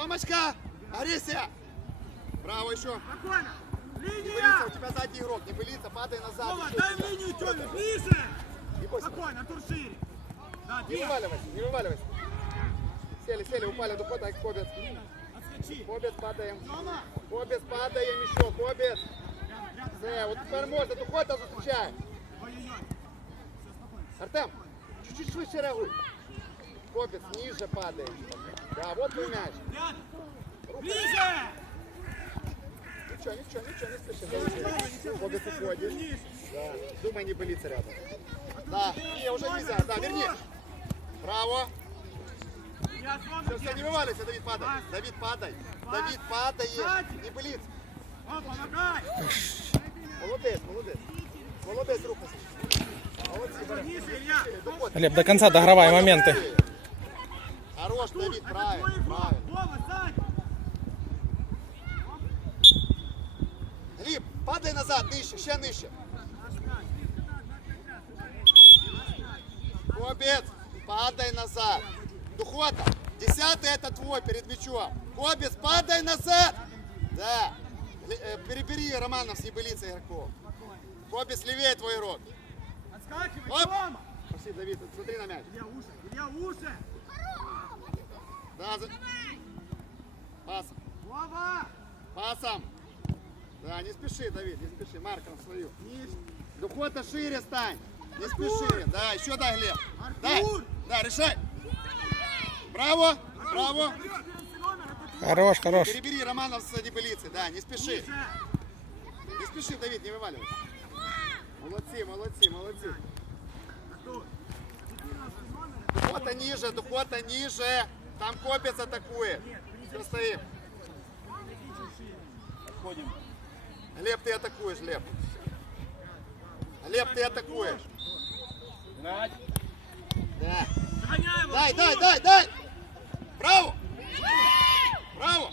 Тёмочка! Агрессия! Браво еще! Спокойно! Не пылиться, Линия! у тебя задний игрок, не пылиться, падай назад. Вова, дай в линию, Тёме, ближе! Не бойся, Спокойно, Артур шире! Да, не вываливайся, не вываливайся. Сели, сели, упали, духота, Кобец. Отскочи! Кобец, падаем. Тёма! Кобец, падаем еще, Кобец. Все, вот теперь можно. Ой-ой-ой! Все, спокойно! Артем, чуть-чуть швидше реагуй. Кобец ниже падает. Да, вот твой мяч. Ближе! Ничего, ничего, ничего, не спеши. Кобец уходит. Да, думай, не пылиться рядом. Да, не, уже нельзя, да, верни. Браво. Все, все, не вываливайся, Давид, падай. Давид, падай. Давид, падает. Не пылиться. Помогай! Молодці, бери. Ниже, Илья! Доходь. Глеб, до конца догравай моменты. Хорош, Давид, правильно, правильно. Гліб, падай назад, нижче, ще нижче. Кобец, падай назад. Духота, десятый это твой перед мячом. Кобец, падай назад. Да. Э, Перебери Романов с небылицы игроков. Кобец, левее твой игрок. Отскакивай, Оп. Пошли, Давид, смотри на мяч. Илья, уши! Илья, уши! Да, за... Пасом. Вова! Пасом. Да, не спеши, Давид, не спеши. Марком свою. Ниже! Духота шире стань. Не спеши. Да, еще дай, Глеб. Дай. Да, решай. Браво. Браво. Хорош, хорош. Перебери Романов с небылицы. Да, не спеши. Не спеши, Давид, не вываливайся. Молодцы, молодцы, молодцы. Духота ниже, духота ниже. Там копец атакует. Все, стоим. Отходим! Глеб, ты атакуешь, Глеб. Глеб, ты атакуешь. Играть! Да. Дай, дай, дай, дай! Браво! Браво!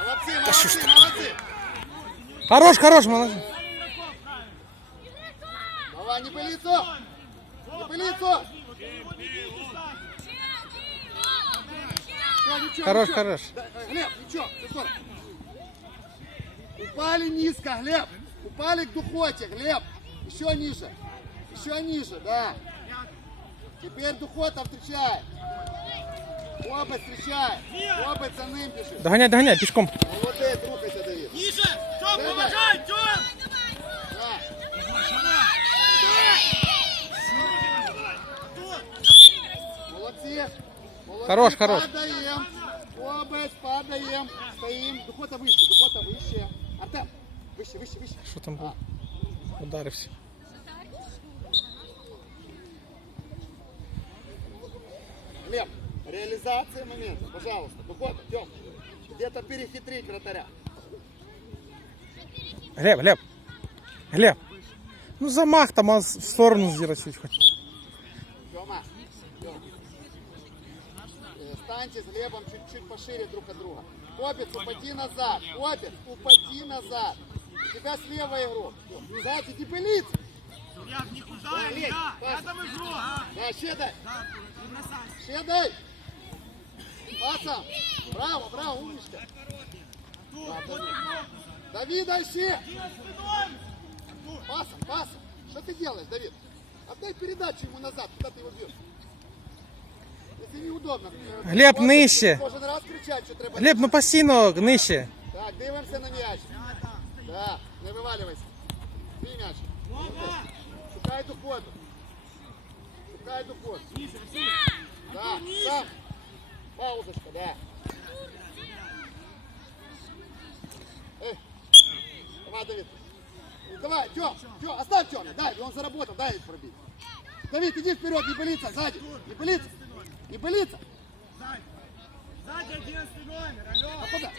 Молодцы, молодцы, молодцы! Хорош, хорош, молодец. Давай, не пылицу! Не пылицу! Всё, ничего, Хорош, ничего. хорош. Да, Глеб, ничего? Упали низко, Глеб! Упали к духоте, Глеб! Еще ниже! Еще ниже, да! Теперь духота встречает! Оба встречает! Оба за ним! Догоняй, догоняй, пешком. Молодець, рухайся, Давид! Ниже! Дай, помогай, Тём! Да. Молодцы! Хорош, хорош. Падаем! Обыть, падаем! Стоим! Духота выше, духота выше! Артем! Выше, выше, выше! Що там було? Ударився. Глеб, реализация момента, пожалуйста. Духота, Тём! Где-то перехитрить вратаря. Глеб, Глеб. Глеб. Ну замах там, а в сторону сделать чуть хоть. Станьте с Глебом чуть-чуть пошире друг от друга. Копец, упади назад. Копец, упади назад. У тебя слева игрок. Тём, Сзади не пылить. Илья, никуда, Илья! пас. Рядом игрок! Да, ще дай. Да, не бросайся! Ще дай. Пасом. Браво, браво, умничка. Илья, спиной! Пасом, пасом. Что ты делаешь, Давид? Отдай передачу ему назад. Куда ты его бьешь? Если неудобно. Глеб, кожен- нижче. Кожен раз кричать, що треба. Глеб, ну постійно нижче. Так, дивимося на м'яч. Да, не вивалюйся. Твій м'яч. Шукай доходу. Шукай доходу. Ниже, ниже! Да, сам. Паузочка, да. Эй, давай, Давид. Давай, Тём, Тём, оставь Тёме, дай, он заработал, дай пробить. Давид, иди вперед, не пылиться, сзади, не пылиться, не пылиться. Сзади! Сзади одиннадцатый номер! А Алло! куда?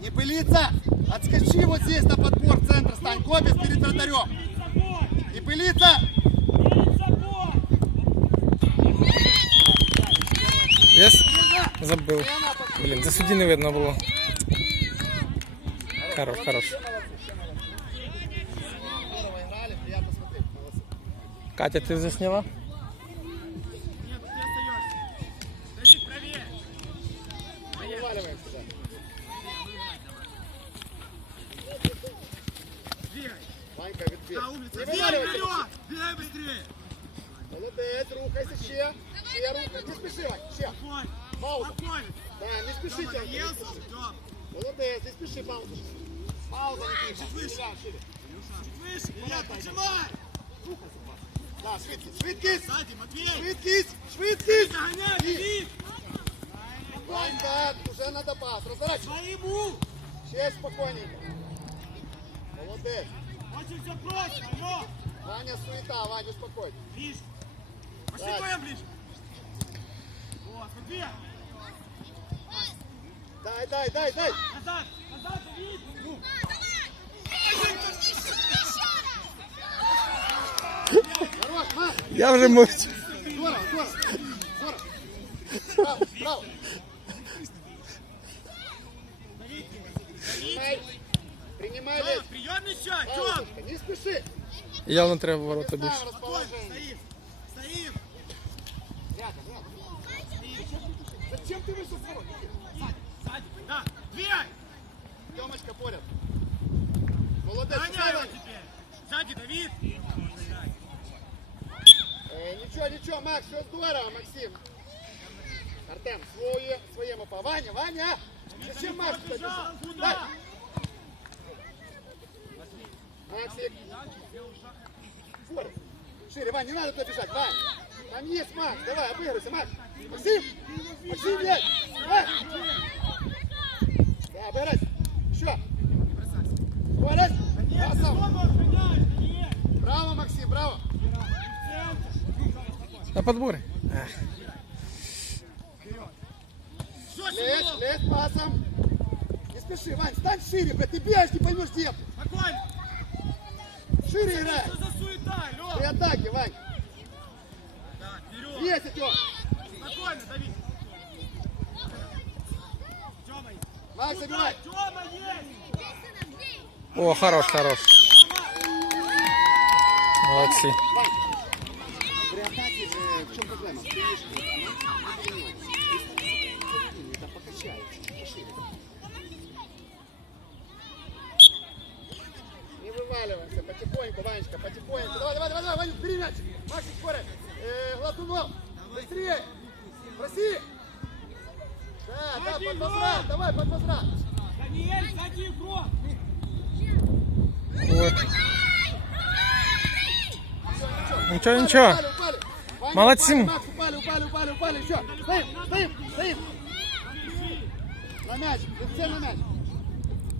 Не пылиться. Отскочи вот здесь на подбор, в центр стань. Копец перед вратарем. Перед собой! Не пылиться. Перед собой! Єс? Смирно. Забив. Смирно, пошли. Блін, за судді не видно було. Хорош, хорош. Молодцы. Катя, ти засняла? Нет, ты остаешься. Давид, правее! Вываливаем сюда. Двигай! Ванька, ведь На улице! Не Двигай вываливайся. вперед! Двигай быстрее! Молодець, рухайся ще. Ще рухайся. Не спіши, Вань, ще. Спокойно! Пауза. Спокойно! Да, не Тёма, спіши. Тём, не наелся? спіши. Тём, Молодець, не спіши, пауза. Пауза, не чуть выше. Да, шире. чуть выше! Нет, поджимай! Да, швидкість, швидкість. Сзади, Матвей! Швидкість, швидкість. Загоняй, Давид! Ванька, уже надо пас. Розворачивай. Своему! Ще спокійненько. Молодець. Очень все просто, алло! Ваня суета, Ваня, успокойся. Ближе! Пошли Так. вдвоем ближе! Вот, Матвей! Дай, дай, дай, дай. Назад! Назад, Давид! Ну, Я вже мовчу. Принимай. Принимай Тём, лезь. прием мяча! Тём! Не спеши. Явно треба ворота більше. Стоим! Стоим! Рядом, рядом. Зачем ты вышел с ворот? Сзади! Да! Двигай! Тёмочка поряд. Молодец, Гоняй его теперь! Сзади, Давид! Ничего, ничего, Макс, все здорово, Максим. Артем, своє, своєму по. Ваня, Ваня! Зачем Макс? Дай. Максик. Форы. Шире, Вань, не надо туда бежать, Вань. Там есть Макс, давай, обыгрывайся, Макс. Максим! Максим, есть! Давай! Да, обыграйся. Еще. Скорость. Браво, Максим, браво. На. Что Лезь, лезь пасом. Не спеши, Вань, стань шире, блядь, ты бегаешь, не поймешь где. Спокойно! Шире играй. Что за суета, алло? При атаке, Вань. Да, вперед! Есть, идет. Спокойно, Давид! Тёма, Макс, Куда? забивай. Тёма есть! О, хорош, хорош. Молодці. Вань, в чем проблема? Это покачается, пошире. Не вываливаемся, потихоньку, Ванечка, потихоньку. Давай, давай, давай, давай, Ваню, бери мяч. Максик, скорость. Э, Глотунов, быстрее. Проси. Да, да, под возврат, давай, под возврат. Даниэль, сзади игрок! Ой. Нічого, Упали, нічого. упали, упали. Ваня, Молодцы. упали, Макс, упали, упали, упали, упали. Еще. Стоим, стоим, стоим. На мяч, все на мяч.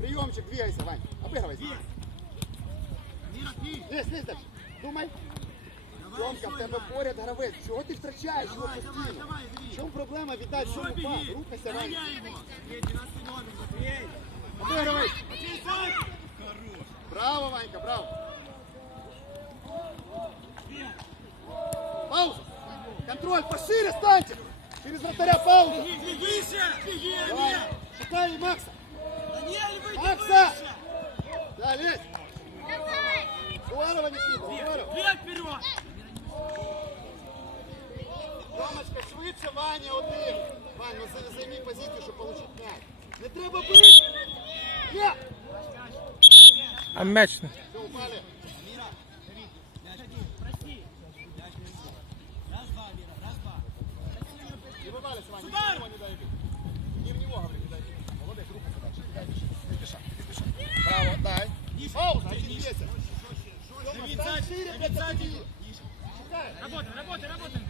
Приемчик, двигайся, Вань. Обыгрывайся. Лезь, лезь дальше. Думай. Тёмка, в тебе поряд гравець. Чого ти втрачаєш його постійно? В чому проблема віддати цьому пас? Рухайся, Вань. Гоняй его! Матвей, 12 номер, Матвей! Обыгрывай. Матвей, сзади! Браво, Ванька, браво. Пауза. Контроль, пошире станьте. Через вратаря пауза. Беги выше! Беги, Давай, шукай Макса. Даниэль, выйди Макса! выше! Да, лезь. Здорово, Никита, здорово. Вверх, вперед! Томочка, швидше, Ваня, один. Вань, ну за- займи позицію, щоб отримати м'яч. Не треба бити. Є. А м'яч. Пауза, один месяц. Шире, шире, Работаем, работаем, работаем.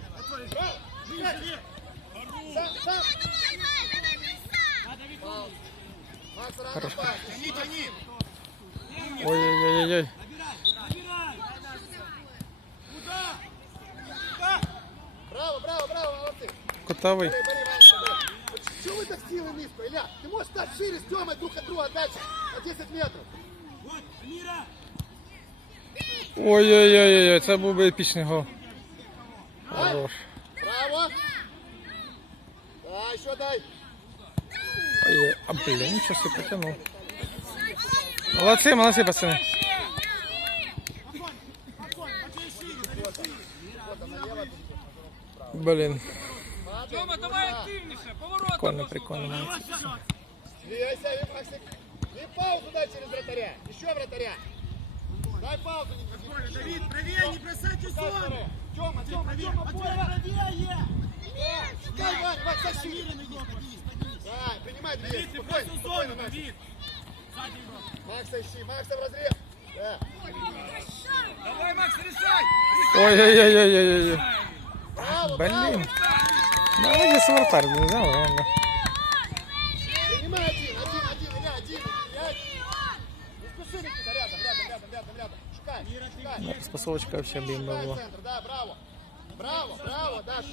Хорошо. Тяни, тяни. Ой-ой-ой-ой. Браво, браво, браво, молодцы. Котовый. Чего вы так силы низко, Илья? Ты можешь стать шире с Демой друг от друга дальше на 10 метров. Ой-ой-ой, це був би епічний гол. Хорош. Браво. Да, еще дай. Ой, а блін, нічого собі потягнув. Молодці, молодці, пацани. Блін, Тёма, давай активніше, поворот. прикольно, прикольно. молодці. паузу дай через вратаря. Еще вратаря. Дай паузу. Давид, правее, правее не бросай чувством. Тема, Тема, Тема, правее. Дай, Вань, Вань, тащи. Да, принимай дверь. Спокойно, спокойно, Давид. Макс, ищи, Макса в разрез. Да. Давай, Макс, решай. Ой-ой-ой-ой-ой. Блин. Ну, Молодец, вратарь, не знаю, ладно. Да, спасовочка вообще объемная было. Браво, браво, браво, да,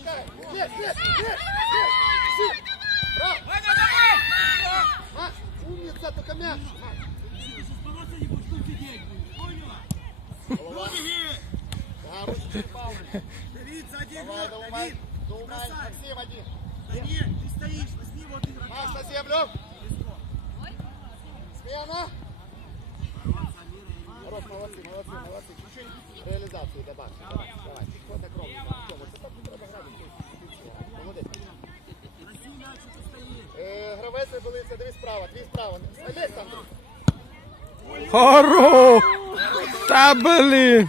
А, блін!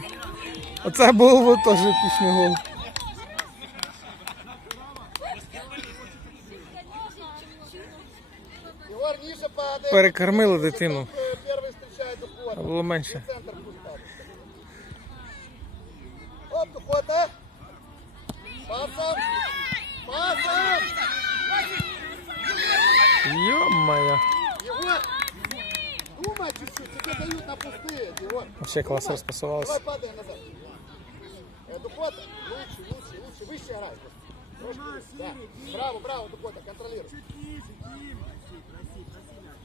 Оце був теж пішний гол. Перекормили дитину. А було менше. Оп, хота. Пасом. Пасом. Йо-моє. А Вообще класс распасовалась. Давай падай назад. Э, Духота. Лучше, лучше, лучше. Выше играй. Да. Браво, браво, Духота, контролируй. Чуть ниже,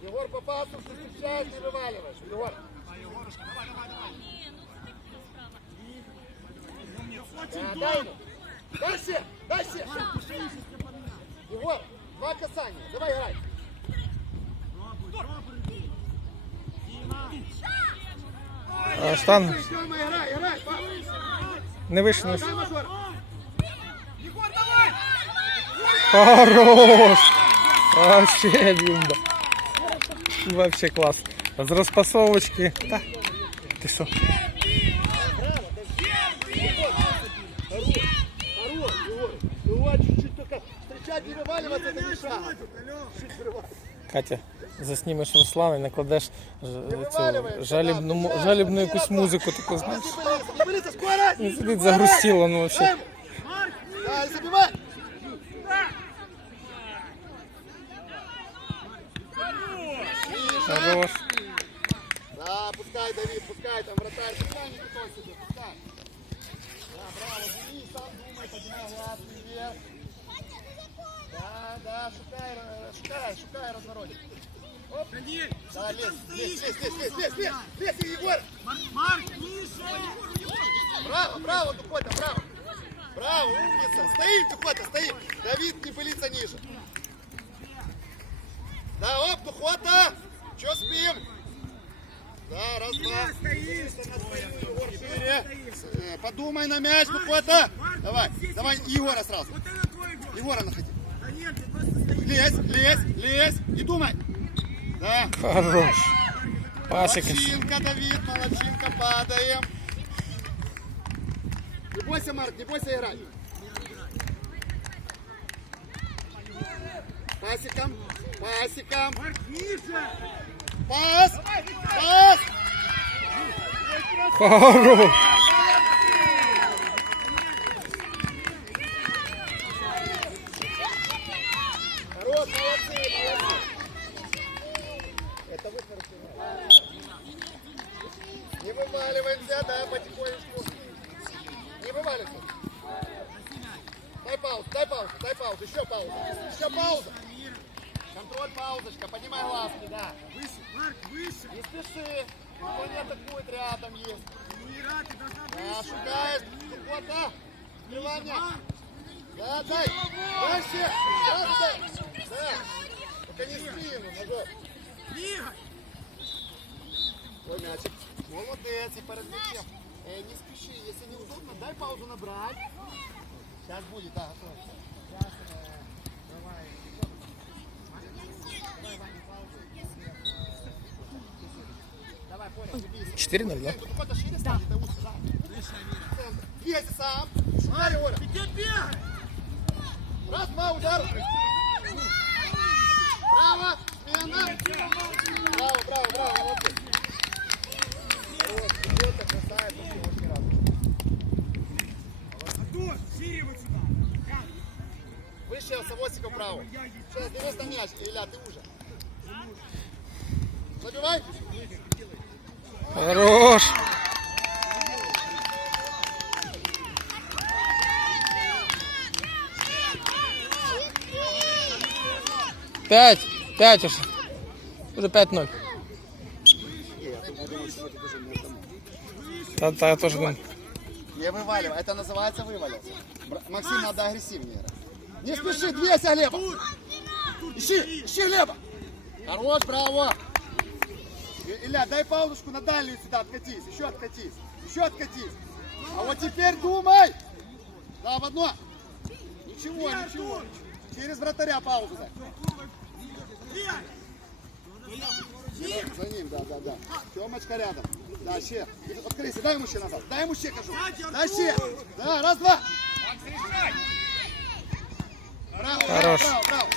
Егор по пасу встречаешь и вываливаешь. Егор. Давай, давай, давай, э, Дальше, дальше. Егор, два касания. Давай играй. А, Штанг. Не вийшло. Хорош! Вообще бімба. Вообще класс. З распасовочки. Та. Ти що? Катя. заснімеш Руслан і накладеш е, цю жалібну, жалібну якусь музику, таку знаєш. Ну, і сидить загрустіло, ну взагалі. Хорош. Да, пускай, Давид, пускай, там вратарь, пускай не пускай. Да, браво, Давид, сам думай, поднимай глаз, вверх. Да, шукай, э, шукай, шукай разворотик. Оп, Даниль, да, лезь, лезь, лезь, лезь, лезь, лезь, лезь, лезь, Егор! Марк, ниже. Браво, браво, Духота, браво! Браво, умница! Стоит, Духота, стоит! Давид, не пылится ниже. Да, оп, Духота! Че спим? Да, раз, два. Э, Подумай на мяч, Духота! Давай, давай Егора сразу. Егора находи. Да нет, ты просто стоишь. Лезь, лезь, лезь и думай. Да. Хорош. Пасика. Молодчинка, Давид, молодчинка, падаем. Не бойся, Марк, не бойся играть. Пасиком, пасиком, Марк, ниже. пас, пас. Хорош, молодцы, молодцы. Это вы хорошо. Не вываливаемся, да, потихонечку. Не вываливайся. Дай паузу, дай паузу, дай паузу, еще паузу, еще пауза. Вот паузочка, поднимай глазки, да. Выше, Не спеши. Никто не атакует, рядом есть. Не рад, ты должна Да, выше. шукает. Вот, да. Открывание. Да, дай. Дальше. Да, дай. Да. Только не спину, ногой. Двигай. Ой, мячик. Молодец, и перед мячем. Э, не спеши, если неудобно, дай паузу набрать. Сейчас будет, да, готово. Сейчас, э, давай. Давай, Ваня, паузу. Давай, Поля, бегись. 4-0, да? Это да. Двигайся сам. Смотри, Оля. Где бегай? Раз, два, удар. Браво, смена. Браво, браво, браво, молодцы. Хорош, ребята, красавица, ты очень рад. Антон, шире вот сюда. Выше я есть. Сейчас, дивись на мяч, Ілля, ти уже. Забивай. Хорош. Пять. Пять уже. Уже 5-0. Да, да, я тоже думаю. Не вываливай, это называется вывалился. Бра- Максим, надо агрессивнее. Не спеши, двигайся, Глеба. Ищи, ищи Глеба. Хорош, браво. Илья, дай паузочку на дальнюю сюда, откатись, еще откатись, еще откатись. А вот теперь думай. Да, в одно. Ничего, ничего. Через вратаря паузу дай. За ним, да, да, да. Тёмочка рядом. Да, ще. Откройся, дай ему ще назад. Дай ему ще, кажу. Дай ще. Да, раз, два. Браво, браво, Хорош. браво, браво.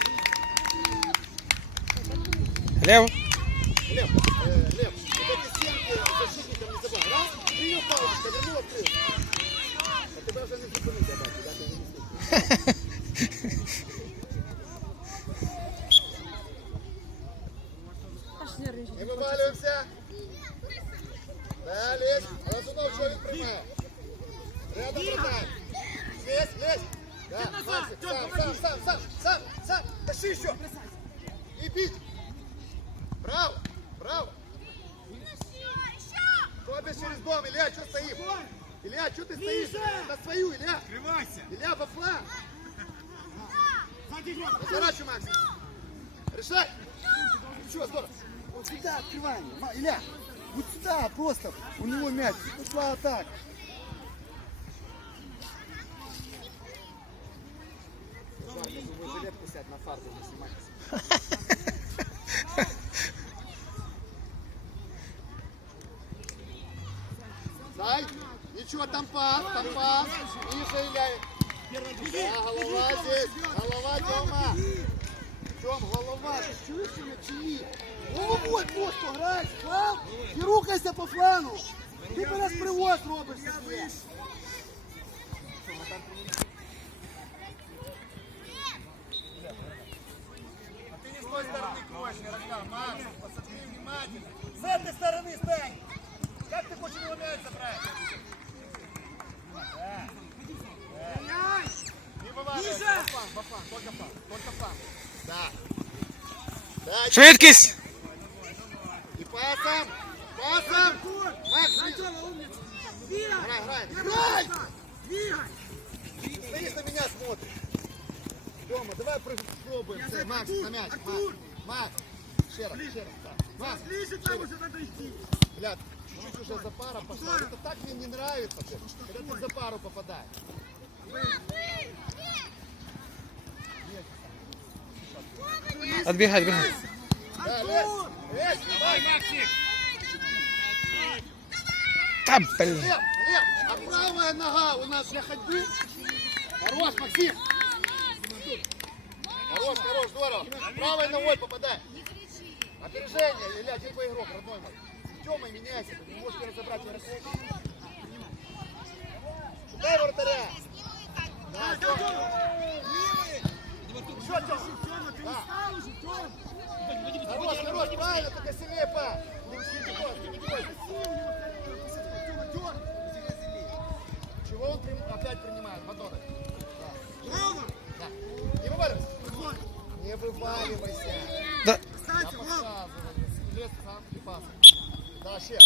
Лев. Лев, э, Лев, вот эти стенки защитникам не забывай. Раз, принял палочка, вернул, открыл. А тебя уже не зупинить, я бачу, да, ти не містиш. Не вивалюємося. Да, лезь. Разумов, що він приймав. Рядом вратарь. Лезь, лезь. Да, Максик, сам, сам, сам, сам, сам, сам. Тащи еще. И бить. Браво, браво. Тобі через дом, Илья, что стоим? Илья, что ты стоишь? На свою, Илья. Открывайся. Илья, во игрок. Разворачивай, Максим. Решай. Ничего, здорово. Вот сюда открывание. Ма- Илья, вот сюда просто. У него мяч. Пошла атака. Жилетку сядь на фарту, не там пас, там пас. Ниже, Илья. Да, голова здесь. Голова, Тёма. Тём, голова. Ти чуєш чи м'ячі? Головою просто грай, фланг і рухайся по флану. Ти береш привоз робиш. собі. Ты не с той стороны кроешь, Ярослав. Макс, посмотри внимательно. С этой стороны стань. Как ты хочешь его мяч забрать? Швидкість. и пасом, пасом. Грай, грай, грай! Стоишь на меня смотришь. Тёма, давай попробуем. Все, Макс, на мяч. Макс. Макс. Еще раз, еще раз. Макс, Ближе там уже надо идти. Бля, чуть-чуть уже за пара пошла. Это так мне не нравится, блин, когда ты за пару попадаешь. Отбігай, отбігай. Да, лезь, лезь, давай, Та, блін. Лев, Лев, а правая нога у нас для ходьбы. Хорош, Максим. Хорош, хорош, здорово. Правой ногой попадай. Опережение, Илья, один игрок, родной мой. Тёма, меняйся, ты не можешь разобрать Ярослава. Дай вратаря. Да, Тёма. Еще. Тёма, ты Да. устал уже, Тём. Хорош, хорош, правильно, только сильнее па. Не бойся, не бойся. Чего он прим- опять принимает? Подонок. Рома. Да. Не вываливайся. Не вываливайся. Да. Подсказываю. Лес сам и пас. Да, ще.